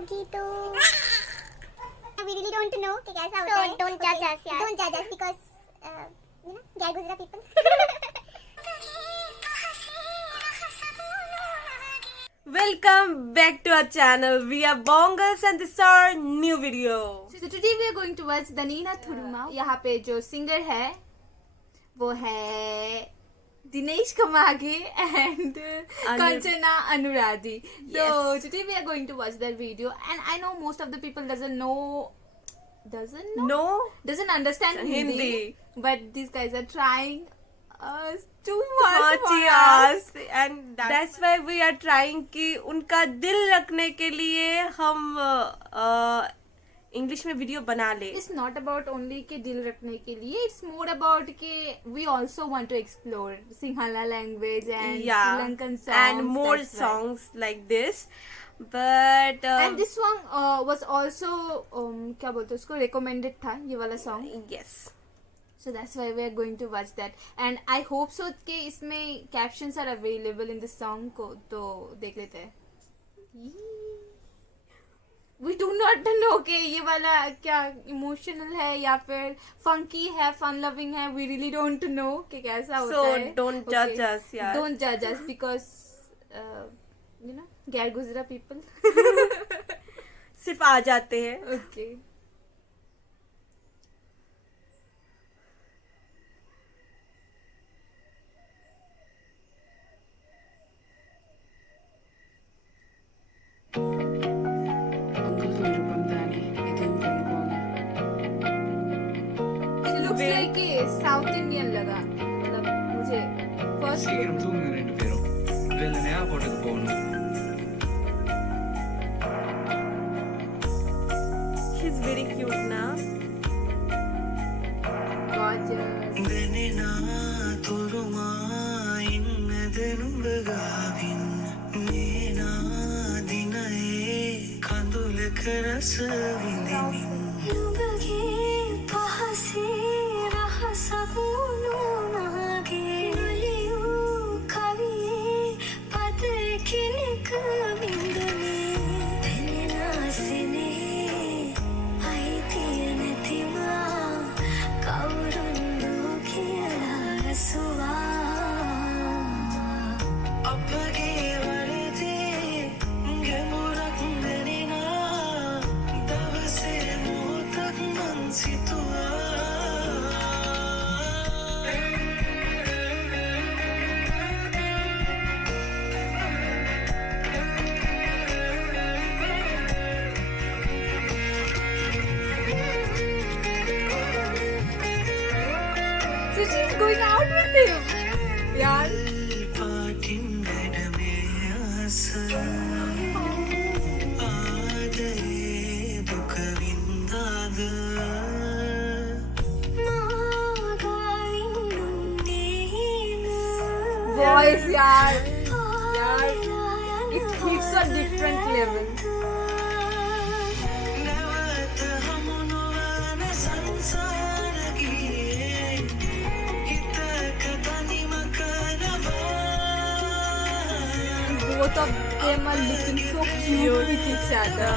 होगी तो we really don't know कि कैसा होता है. Don't judge us, यार. Don't judge us because you know, गैर गुजरा people. Welcome back to our channel. We are Bongals and this is our new video. So today we are going to watch दनीना थुरुमा. यहाँ पे जो singer है वो है Dinesh कमागे and Kanchana Anuradi. So today we are going to watch that video and I know most of the people doesn't understand Hindi, but these guys are trying too much for us. And that's why we are trying कि उनका दिल रखने के लिए हम English में video बना ले. It's not about only के दिल रखने के लिए. It's more about के we also want to explore Sinhala language and Sri Lankan songs and more songs like this. But and this song was also क्या बोलते हैं उसको recommended था ये वाला song. Yes. So that's why we are going to watch that and I hope so कि इसमें captions are available in the song को तो देख लेते हैं. We do not know कि ये वाला क्या emotional है या फिर funky है, fun loving है. We really don't know कि कैसा होता है. So don't judge us, यार. Don't judge us because you know गैर गुजरा people. सिर्फ आ जाते हैं. Okay. Looks like a South Indian लगा मतलब मुझे first சீக்கிரம் தூங்குங்க ரெண்டு பேரும் வெளில ஏர்போர்ட்டுக்கு போகணும். She's very cute now. gorgeous. So she's going out with him. Yeah. Voice, yaar. It hits a different level. Both of them are looking so cute with each other.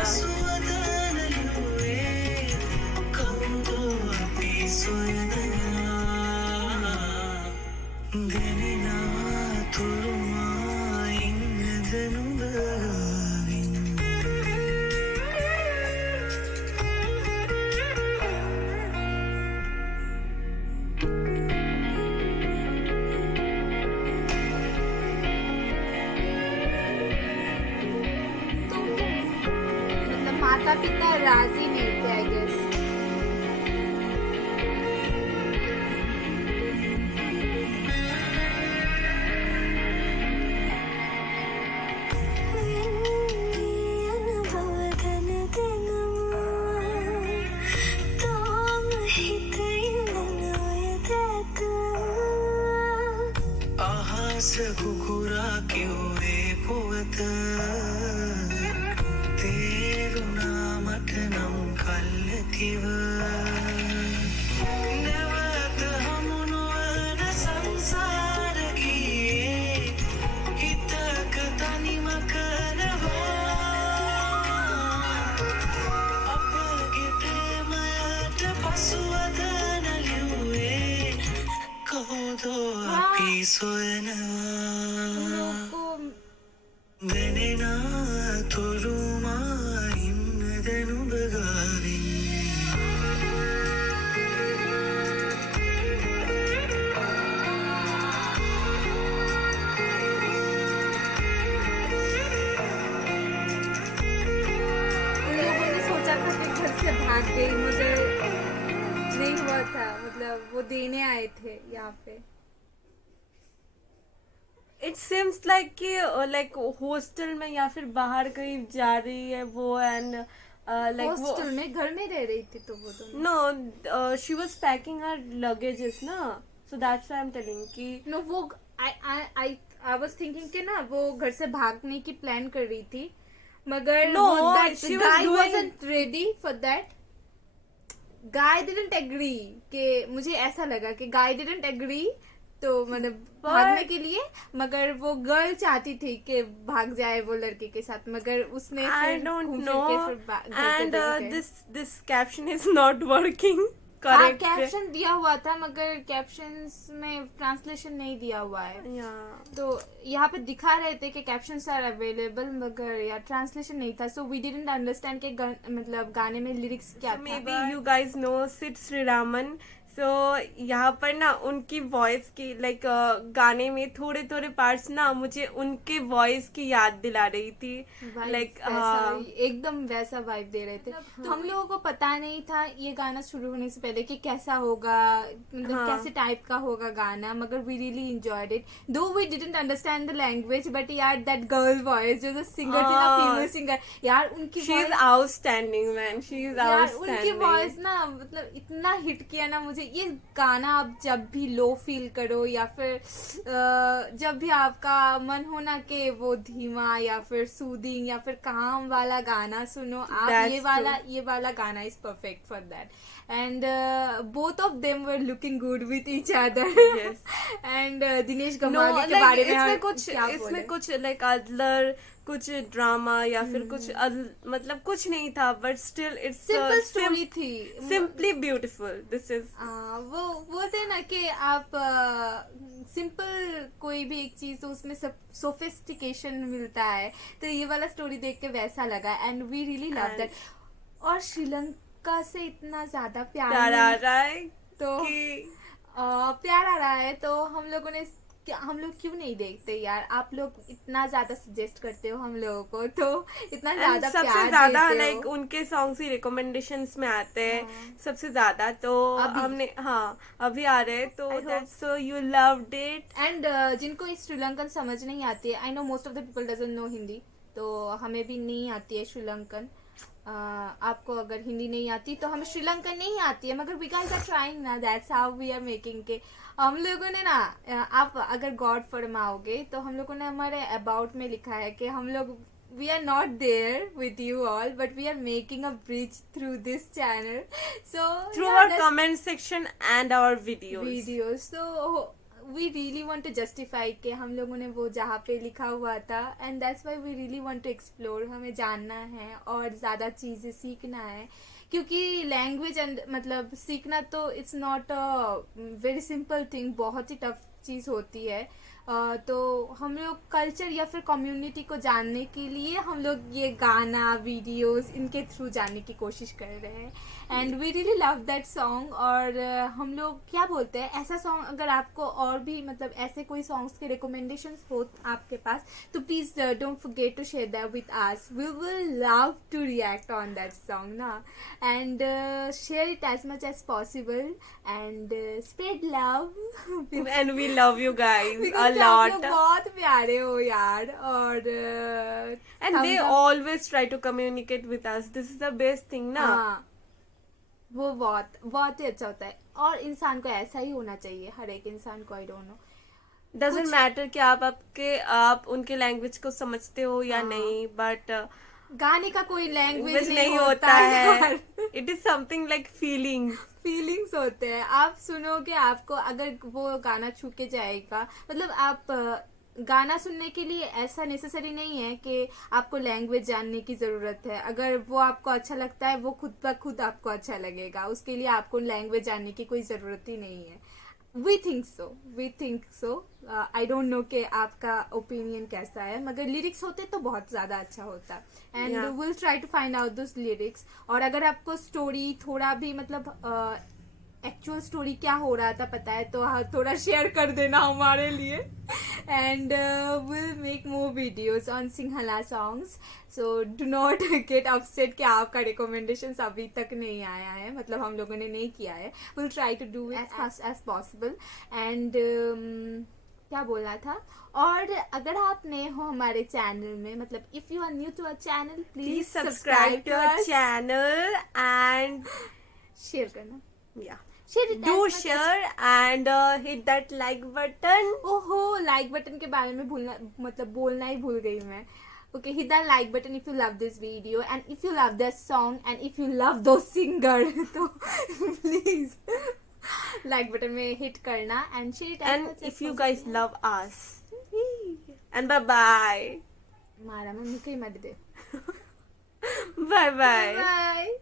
मतलब माता पिता राजी नहीं थे आई गेस. कुकुरा क्यों वे पुवत तेरुना मटनम कल्लतिव नवत हमुनुवन संसार की हितक तनि मकरवा සොයනවා को වෙනෙනා තුරුමා ඉන්නද නුඹ ගාවින් उन लोगों ने सोचा था कि घर से भाग गई, मगर नहीं हुआ था। मतलब वो देने आए थे यहाँ पे। इट सीम्स लाइक कि लाइक हॉस्टल में या फिर बाहर कहीं जा रही है वो, एंड लाइक वो हॉस्टल में, घर में रह रही थी तो वो दोनों। No, she was packing her luggages ना, so that's why I am telling कि नो, वो आई वाज थिंकिंग कि ना वो घर से भागने की प्लान कर रही थी, मगर No, that she was guy doing- wasn't ready for that. Guy didn't agree कि मुझे ऐसा लगा कि guy didn't agree तो मतलब भागने के लिए, मगर वो गर्ल चाहती थी कि भाग जाए वो लड़के के साथ, मगर उसने आई फिर डोंट घूम फिर नो, के फिर घर पे एंड लेके गए। This caption is not working हाँ, करेक्ट। कैप्शन दिया हुआ था मगर कैप्शंस में ट्रांसलेशन नहीं दिया हुआ है। तो यहाँ पे दिखा रहे थे कि कैप्शंस आर अवेलेबल, मगर यार ट्रांसलेशन नहीं था, सो वी डिडंट अंडरस्टैंड कि मतलब गाने में लिरिक्स क्या मे था। Be you guys know Sid Sriraman, so यहाँ पर ना उनकी वॉइस की लाइक गाने में थोड़े थोड़े पार्ट्स ना मुझे उनके वॉइस की याद दिला रही थी, लाइक एकदम वैसा वाइब दे रहे थे। तो हम लोगों को पता नहीं था ये गाना शुरू होने से पहले कि कैसा होगा, मतलब हाँ। कैसे टाइप का होगा गाना, मगर we really enjoyed it, though we didn't understand the language, but यार दैट गर्ल वॉइस जो सिंगर थी ना, फीमेल सिंगर, यार उनकी she is voice- outstanding man, she is यार उनकी आउटस्टैंडिंग। वॉइस ना मतलब इतना हिट किया ना मुझे। ये गाना आप जब भी लो फील करो या फिर जब भी आपका मन हो ना कि वो धीमा या फिर सूदिंग या फिर काम वाला गाना सुनो, आप That's ये वाला गाना is perfect for that. And both of them were looking good with each other. Yes. And Dinesh no Gamage के लाइक बारे में इसमें हम कुछ क्या बोले? इसमें कुछ लाइक अदलर कुछ ड्रामा या फिर कुछ मतलब कुछ नहीं था, but still it's simple story थी। Simply beautiful. दिस इज वो थे ना कि आप सिंपल कोई भी एक चीज तो उसमें सोफिस्टिकेशन मिलता है, तो ये वाला स्टोरी देख के वैसा लगा, and we really love that. और श्रीलंका से इतना ज्यादा प्यार आ रहा है तो कि प्यार आ रहा है, तो हम लोगों ने हम लोग क्यों नहीं देखते यार? आप लोग इतना ज्यादा सजेस्ट करते हो हम लोगों को, तो इतना And ज्यादा सबसे प्यार ज्यादा देते लाइक हो। उनके सॉन्ग्स ही रिकमेंडेशंस में आते हैं सबसे ज्यादा, तो अभी। हमने अभी आ रहे हैं, तो I hope- so you loved it. And जिनको इस श्रीलंकन समझ नहीं आती है, I know most of the people doesn't know Hindi, तो हमें भी नहीं आती है श्रीलंकन। आपको अगर हिंदी नहीं आती तो हमें श्रीलंकन नहीं आती है, मगर वी गाइस आर ट्राइंग ना, that's how we are making के। हम लोगों ने ना आप अगर गॉड फरमाओगे तो हम लोगों ने हमारे अबाउट में लिखा है कि हम लोग we are not there with you all, but we are making a bridge through this channel, so through yeah, our that's comment section and our videos. videos. So we really want to justify कि हम लोगों ने वो जहाँ पे लिखा हुआ था, and that's why we really want to explore. हमें जानना है और ज़्यादा चीज़ें सीखना है, क्योंकि लैंग्वेज मतलब सीखना तो it's not a very simple thing, बहुत ही टफ चीज़ होती है। तो हम लोग कल्चर या फिर कम्युनिटी को जानने के लिए हम लोग ये गाना वीडियोस इनके थ्रू जानने की कोशिश कर रहे हैं, and we really love that song. और हम लोग क्या बोलते हैं, ऐसा सॉन्ग अगर आपको और भी मतलब ऐसे कोई सॉन्ग्स के रिकमेंडेशंस हो आपके पास, तो please don't forget to share that with us, we will love to react on that song ना, and share it as much as possible, and spread love. And we love you guys Because a आप lot, लोग बहुत प्यारे हो यार, और and they always try to communicate with us. This is the best thing ना। हाँ, वो बहुत बहुत ही अच्छा होता है, और इंसान को ऐसा ही होना चाहिए, हर एक इंसान को। आई डोंट नो, डजेंट मैटर कि आप उनके लैंग्वेज को समझते हो या हाँ। नहीं, बट गाने का कोई लैंग्वेज नहीं होता है। It is something like feelings होते हैं। आप सुनोगे, आपको अगर वो गाना छू के जाएगा, मतलब आप गाना सुनने के लिए ऐसा नेसेसरी नहीं है कि आपको लैंग्वेज जानने की जरूरत है। अगर वो आपको अच्छा लगता है, वो खुद ब खुद आपको अच्छा लगेगा, उसके लिए आपको लैंग्वेज जानने की कोई जरूरत ही नहीं है। We think so I don't know कि आपका ओपिनियन कैसा है, मगर लिरिक्स होते तो बहुत ज़्यादा अच्छा होता and Yeah. Will try to find out those lyrics. और अगर आपको स्टोरी थोड़ा भी मतलब एक्चुअल स्टोरी क्या हो रहा था पता है तो हाँ, थोड़ा शेयर कर देना हमारे लिए and will make more videos on Sinhala songs. So do not get upset कि आपका रिकमेंडेशंस अभी तक नहीं आया है, मतलब हम लोगों ने नहीं किया है। Will try to do it as fast as possible and क्या बोलना था। और अगर आप नए हो हमारे चैनल में, मतलब if you are new to our channel, Please please subscribe to our channel and share करना, yeah, share it do share and hit that like button. ओहो, लाइक बटन के बारे में भूलना, मतलब बोलना ही भूल गई मैं। Okay, hit the like button if you love this video and if you love this song and if you love दो सिंगर तो प्लीज लाइक बटन में हिट करना and share. And if you guys love us, and bye bye. मारा mummy कहीं मत दे। Bye bye. Bye.